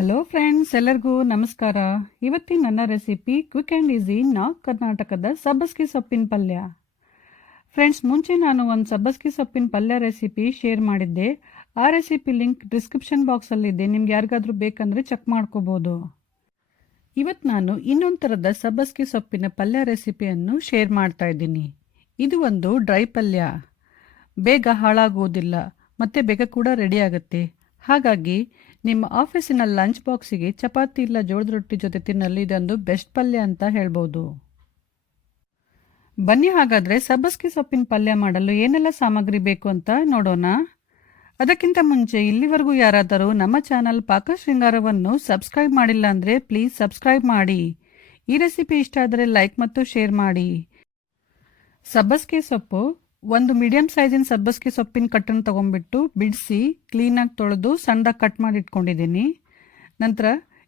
Hello friends, ಎಲ್ಲರಿಗೂ ನಮಸ್ಕಾರ. ಇವತ್ತಿನ ನನ್ನ recipe quick and easy north ಕರ್ನಾಟಕದ ಸಬ್ಬಸ್ಗೆ ಸೊಪ್ಪಿನ ಪಲ್ಯ. ಫ್ರೆಂಡ್ಸ್, ಮುಂಚೆ ನಾನು ಒಂದು ಸಬ್ಬಸ್ಗೆ ಸೊಪ್ಪಿನ ಪಲ್ಯ ರೆಸಿಪಿ ಶೇರ್ ಮಾಡಿದ್ದೆ. ಆ ರೆಸಿಪಿ ಲಿಂಕ್ ಡಿಸ್ಕ್ರಿಪ್ಷನ್ ಬಾಕ್ಸಲ್ಲಿದೆ. ನಿಮ್ಗೆ ಯಾರಿಗಾದ್ರೂ ಬೇಕಂದರೆ ಚೆಕ್ ಮಾಡ್ಕೋಬೋದು. ಇವತ್ತು ನಾನು ಇನ್ನೊಂದು ಥರದ ಸಬ್ಬಸ್ಗೆ ಸೊಪ್ಪಿನ ಪಲ್ಯ ರೆಸಿಪಿಯನ್ನು ಶೇರ್ ಮಾಡ್ತಾ ಇದ್ದೀನಿ. ಇದು ಒಂದು ಡ್ರೈ ಪಲ್ಯ. ಬೇಗ ಹಾಳಾಗುವುದಿಲ್ಲ ಮತ್ತು ಬೇಗ ಕೂಡ ರೆಡಿ ಆಗುತ್ತೆ. ಹಾಗಾಗಿ ನಿಮ್ಮ ಆಫೀಸಿನ ಲಂಚ್ ಬಾಕ್ಸಿಗೆ ಚಪಾತಿ ಇಲ್ಲ ಜೋಳದ ರೊಟ್ಟಿ ಜೊತೆ ತಿನ್ನಲು ಇದೊಂದು ಬೆಸ್ಟ್ ಪಲ್ಯ ಅಂತ ಹೇಳ್ಬೋದು. ಬನ್ನಿ ಹಾಗಾದರೆ ಸಬ್ಬಸ್ಗೆ ಸೊಪ್ಪಿನ ಪಲ್ಯ ಮಾಡಲು ಏನೆಲ್ಲ ಸಾಮಗ್ರಿ ಬೇಕು ಅಂತ ನೋಡೋಣ. ಅದಕ್ಕಿಂತ ಮುಂಚೆ ಇಲ್ಲಿವರೆಗೂ ಯಾರಾದರೂ ನಮ್ಮ ಚಾನಲ್ ಪಾಕ ಶೃಂಗಾರವನ್ನು ಸಬ್ಸ್ಕ್ರೈಬ್ ಮಾಡಿಲ್ಲ ಅಂದರೆ ಪ್ಲೀಸ್ ಸಬ್ಸ್ಕ್ರೈಬ್ ಮಾಡಿ. ಈ ರೆಸಿಪಿ ಇಷ್ಟ ಆದರೆ ಲೈಕ್ ಮತ್ತು ಶೇರ್ ಮಾಡಿ. ಸಬ್ಬಸ್ಗೆ ಸೊಪ್ಪು ಒಂದು ಮೀಡಿಯಂ ಸೈಜಿನ ಸಬ್ಬಸ್ಗೆ ಸೊಪ್ಪಿನ ಕಟ್ಟನ್ನು ತೊಗೊಂಡ್ಬಿಟ್ಟು ಬಿಡಿಸಿ ಕ್ಲೀನಾಗಿ ತೊಳೆದು ಸಣ್ಣದಾಗಿ ಕಟ್ ಮಾಡಿ ಇಟ್ಕೊಂಡಿದ್ದೀನಿ. ನಂತರ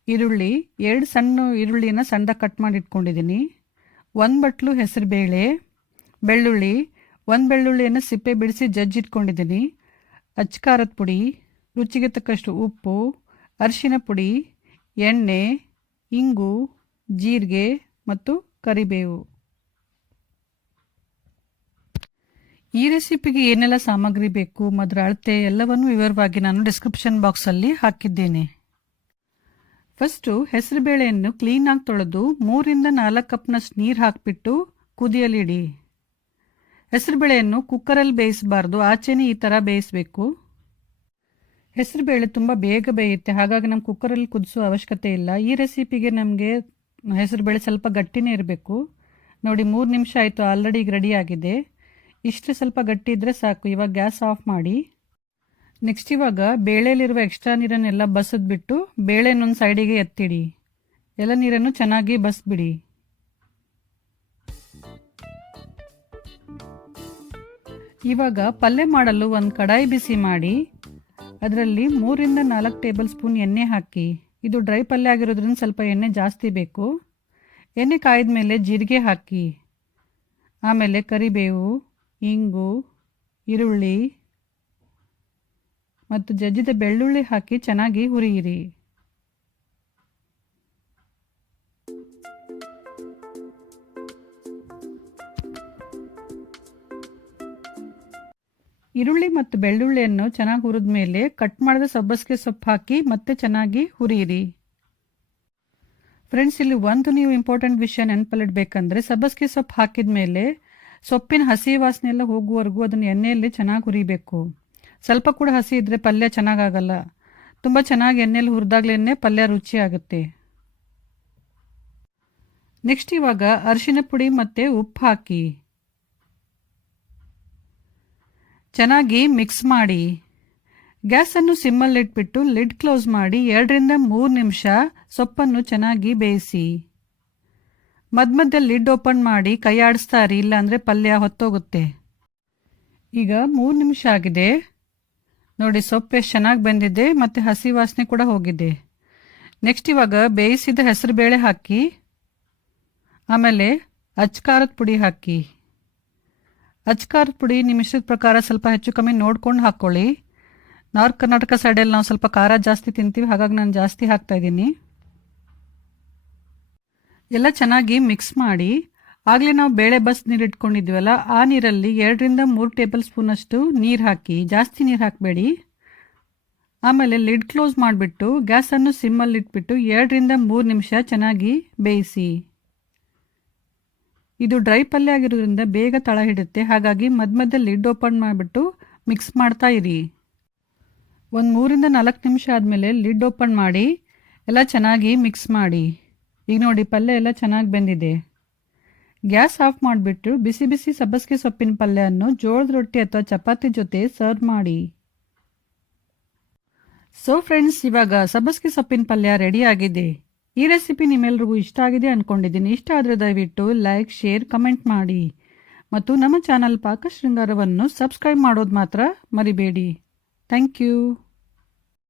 ಈರುಳ್ಳಿ, 2 ಸಣ್ಣ ಈರುಳ್ಳಿನ ಸಣ್ಣದಾಗಿ ಕಟ್ ಮಾಡಿ ಇಟ್ಕೊಂಡಿದ್ದೀನಿ. 1 ಬಟ್ಲು ಹೆಸರುಬೇಳೆ, ಬೆಳ್ಳುಳ್ಳಿ, 1 ಬೆಳ್ಳುಳ್ಳಿಯನ್ನು ಸಿಪ್ಪೆ ಬಿಡಿಸಿ ಜಜ್ಜಿಟ್ಕೊಂಡಿದ್ದೀನಿ. ಅಚ್ಕಾರದ ಪುಡಿ, ರುಚಿಗೆ ತಕ್ಕಷ್ಟು ಉಪ್ಪು, ಅರಿಶಿನ ಪುಡಿ, ಎಣ್ಣೆ, ಇಂಗು, ಜೀರಿಗೆ ಮತ್ತು ಕರಿಬೇವು. ಈ ರೆಸಿಪಿಗೆ ಏನೆಲ್ಲ ಸಾಮಗ್ರಿ ಬೇಕು, ಅದರ ಅಳತೆ ಎಲ್ಲವನ್ನೂ ವಿವರವಾಗಿ ನಾನು ಡಿಸ್ಕ್ರಿಪ್ಷನ್ ಬಾಕ್ಸಲ್ಲಿ ಹಾಕಿದ್ದೇನೆ. ಫಸ್ಟು ಹೆಸರುಬೇಳೆಯನ್ನು ಕ್ಲೀನಾಗಿ ತೊಳೆದು 3ರಿಂದ 4 ಕಪ್ನಷ್ಟು ನೀರು ಹಾಕಿಬಿಟ್ಟು ಕುದಿಯಲಿಡಿ. ಹೆಸರುಬೇಳೆಯನ್ನು ಕುಕ್ಕರಲ್ಲಿ ಬೇಯಿಸಬಾರ್ದು, ಆಚೆನೇ ಈ ಥರ ಬೇಯಿಸಬೇಕು. ಹೆಸರುಬೇಳೆ ತುಂಬ ಬೇಗ ಬೇಯುತ್ತೆ, ಹಾಗಾಗಿ ನಮ್ಮ ಕುಕ್ಕರಲ್ಲಿ ಕುದಿಸೋ ಅವಶ್ಯಕತೆ ಇಲ್ಲ. ಈ ರೆಸಿಪಿಗೆ ನಮಗೆ ಹೆಸರುಬೇಳೆ ಸ್ವಲ್ಪ ಗಟ್ಟಿನೇ ಇರಬೇಕು. ನೋಡಿ, 3 ನಿಮಿಷ ಆಯಿತು, ಆಲ್ರೆಡಿ ಈಗ ರೆಡಿ ಆಗಿದೆ. ಇಷ್ಟು ಸ್ವಲ್ಪ ಗಟ್ಟಿ ಇದ್ದರೆ ಸಾಕು. ಇವಾಗ ಗ್ಯಾಸ್ ಆಫ್ ಮಾಡಿ. ನೆಕ್ಸ್ಟ್ ಇವಾಗ ಬೇಳೆಯಲ್ಲಿರುವ ಎಕ್ಸ್ಟ್ರಾ ನೀರನ್ನೆಲ್ಲ ಬಸಿದ್ಬಿಟ್ಟು ಬೇಳೆನೊಂದು ಸೈಡಿಗೆ ಎತ್ತಿಡಿ. ಎಲ್ಲ ನೀರನ್ನು ಚೆನ್ನಾಗಿ ಬಸ್ಬಿಡಿ. ಇವಾಗ ಪಲ್ಯ ಮಾಡಲು ಒಂದು ಕಡಾಯಿ ಬಿಸಿ ಮಾಡಿ ಅದರಲ್ಲಿ 3ರಿಂದ 4 ಟೇಬಲ್ ಸ್ಪೂನ್ ಎಣ್ಣೆ ಹಾಕಿ. ಇದು ಡ್ರೈ ಪಲ್ಯ ಆಗಿರೋದ್ರಿಂದ ಸ್ವಲ್ಪ ಎಣ್ಣೆ ಜಾಸ್ತಿ ಬೇಕು. ಎಣ್ಣೆ ಕಾಯ್ದ ಮೇಲೆ ಜೀರಿಗೆ ಹಾಕಿ, ಆಮೇಲೆ ಕರಿಬೇವು, ಇಂಗು, ಈರುಳ್ಳಿ ಮತ್ತು ಜಜ್ಜಿದ ಬೆಳ್ಳುಳ್ಳಿ ಹಾಕಿ ಚೆನ್ನಾಗಿ ಹುರಿಯಿರಿ. ಈರುಳ್ಳಿ ಮತ್ತು ಬೆಳ್ಳುಳ್ಳಿಯನ್ನು ಚೆನ್ನಾಗಿ ಹುರಿದ ಮೇಲೆ ಕಟ್ ಮಾಡಿದ ಸಬ್ಬಸ್ಗೆ ಸೊಪ್ಪು ಹಾಕಿ ಮತ್ತೆ ಚೆನ್ನಾಗಿ ಹುರಿಯಿರಿ. ಫ್ರೆಂಡ್ಸ್, ಇಲ್ಲಿ ಒಂದು ನೀವು ಇಂಪಾರ್ಟೆಂಟ್ ವಿಷಯ ನೆನಪಲ್ಲಿಡಬೇಕಂದ್ರೆ, ಸಬ್ಬಸ್ಗೆ ಸೊಪ್ಪು ಹಾಕಿದ ಮೇಲೆ ಸೊಪ್ಪಿನ ಹಸಿ ವಾಸನೆ ಎಲ್ಲ ಹೋಗುವವರೆಗೂ ಅದನ್ನು ಎಣ್ಣೆಯಲ್ಲಿ ಚೆನ್ನಾಗಿ ಹುರಿಬೇಕು. ಸ್ವಲ್ಪ ಕೂಡ ಹಸಿ ಇದ್ದರೆ ಪಲ್ಯ ಚೆನ್ನಾಗಾಗಲ್ಲ. ತುಂಬ ಚೆನ್ನಾಗಿ ಎಣ್ಣೆಯಲ್ಲಿ ಹುರಿದಾಗ್ಲೇ ಪಲ್ಯ ರುಚಿ ಆಗುತ್ತೆ. ನೆಕ್ಸ್ಟ್ ಇವಾಗ ಅರಿಶಿನ ಪುಡಿ ಮತ್ತು ಉಪ್ಪು ಹಾಕಿ ಚೆನ್ನಾಗಿ ಮಿಕ್ಸ್ ಮಾಡಿ. ಗ್ಯಾಸನ್ನು ಸಿಮ್ಮಲ್ಲಿಟ್ಬಿಟ್ಟು ಲಿಡ್ ಕ್ಲೋಸ್ ಮಾಡಿ 2ರಿಂದ 3 ನಿಮಿಷ ಸೊಪ್ಪನ್ನು ಚೆನ್ನಾಗಿ ಬೇಯಿಸಿ. ಮಧ್ಯ ಲಿಡ್ ಓಪನ್ ಮಾಡಿ ಕೈ ಆಡಿಸ್ತಾ ಇರಿ, ಇಲ್ಲಾಂದರೆ ಪಲ್ಯ ಹೊತ್ತೋಗುತ್ತೆ. ಈಗ 3 ನಿಮಿಷ ಆಗಿದೆ. ನೋಡಿ, ಸೊಪ್ಪು ಎಷ್ಟು ಚೆನ್ನಾಗಿ ಬೆಂದಿದೆ ಮತ್ತು ಹಸಿ ವಾಸನೆ ಕೂಡ ಹೋಗಿದೆ. ನೆಕ್ಸ್ಟ್ ಇವಾಗ ಬೇಯಿಸಿದ ಹೆಸರುಬೇಳೆ ಹಾಕಿ, ಆಮೇಲೆ ಅಚ್ಕಾರದ ಪುಡಿ ಹಾಕಿ. ಅಚ್ಕಾರದ ಪುಡಿ ನಿಮ್ಮ ಇಷ್ಟದ ಪ್ರಕಾರ ಸ್ವಲ್ಪ ಹೆಚ್ಚು ಕಮ್ಮಿ ನೋಡ್ಕೊಂಡು ಹಾಕ್ಕೊಳ್ಳಿ. ನಾರ್ತ್ ಕರ್ನಾಟಕ ಸೈಡಲ್ಲಿ ನಾವು ಸ್ವಲ್ಪ ಖಾರ ಜಾಸ್ತಿ ತಿಂತೀವಿ, ಹಾಗಾಗಿ ನಾನು ಜಾಸ್ತಿ ಹಾಕ್ತಾಯಿದ್ದೀನಿ. ಎಲ್ಲ ಚೆನ್ನಾಗಿ ಮಿಕ್ಸ್ ಮಾಡಿ. ಆಗಲೇ ನಾವು ಬೇಳೆ ಬಸ್ ನೀರು ಇಟ್ಕೊಂಡಿದ್ವಲ್ಲ, ಆ ನೀರಲ್ಲಿ 2ರಿಂದ 3 ಟೇಬಲ್ ಸ್ಪೂನಷ್ಟು ನೀರು ಹಾಕಿ. ಜಾಸ್ತಿ ನೀರು ಹಾಕಬೇಡಿ. ಆಮೇಲೆ ಲಿಡ್ ಕ್ಲೋಸ್ ಮಾಡಿಬಿಟ್ಟು ಗ್ಯಾಸನ್ನು ಸಿಮ್ಮಲ್ಲಿ ಇಟ್ಬಿಟ್ಟು 2ರಿಂದ 3 ನಿಮಿಷ ಚೆನ್ನಾಗಿ ಬೇಯಿಸಿ. ಇದು ಡ್ರೈ ಪಲ್ಯ ಆಗಿರೋದ್ರಿಂದ ಬೇಗ ತಳ ಹಿಡುತ್ತೆ, ಹಾಗಾಗಿ ಮಧ್ಯ ಲಿಡ್ ಓಪನ್ ಮಾಡಿಬಿಟ್ಟು ಮಿಕ್ಸ್ ಮಾಡ್ತಾ ಇರಿ. ಒಂದು 3ರಿಂದ 4 ನಿಮಿಷ ಆದಮೇಲೆ ಲಿಡ್ ಓಪನ್ ಮಾಡಿ ಎಲ್ಲ ಚೆನ್ನಾಗಿ ಮಿಕ್ಸ್ ಮಾಡಿ. ಈಗ ನೋಡಿ, ಪಲ್ಯ ಎಲ್ಲ ಚೆನ್ನಾಗಿ ಬೆಂದಿದೆ. ಗ್ಯಾಸ್ ಆಫ್ ಮಾಡಿಬಿಟ್ಟು ಬಿಸಿ ಬಿಸಿ ಸಬ್ಬಸ್ಗೆ ಸೊಪ್ಪಿನ ಪಲ್ಯವನ್ನು ಜೋಳದ ರೊಟ್ಟಿ ಅಥವಾ ಚಪಾತಿ ಜೊತೆ ಸರ್ವ್ ಮಾಡಿ. ಸೊ ಫ್ರೆಂಡ್ಸ್, ಇವಾಗ ಸಬ್ಬಸ್ಗೆ ಸೊಪ್ಪಿನ ಪಲ್ಯ ರೆಡಿ ಆಗಿದೆ. ಈ ರೆಸಿಪಿ ನಿಮ್ಮೆಲ್ರಿಗೂ ಇಷ್ಟ ಆಗಿದೆ ಅಂದ್ಕೊಂಡಿದ್ದೀನಿ. ಇಷ್ಟ ಆದರೆ ದಯವಿಟ್ಟು ಲೈಕ್, ಶೇರ್, ಕಮೆಂಟ್ ಮಾಡಿ ಮತ್ತು ನಮ್ಮ ಚಾನಲ್ ಪಾಕ ಶೃಂಗಾರವನ್ನು ಸಬ್ಸ್ಕ್ರೈಬ್ ಮಾಡೋದು ಮಾತ್ರ ಮರಿಬೇಡಿ. Thank you.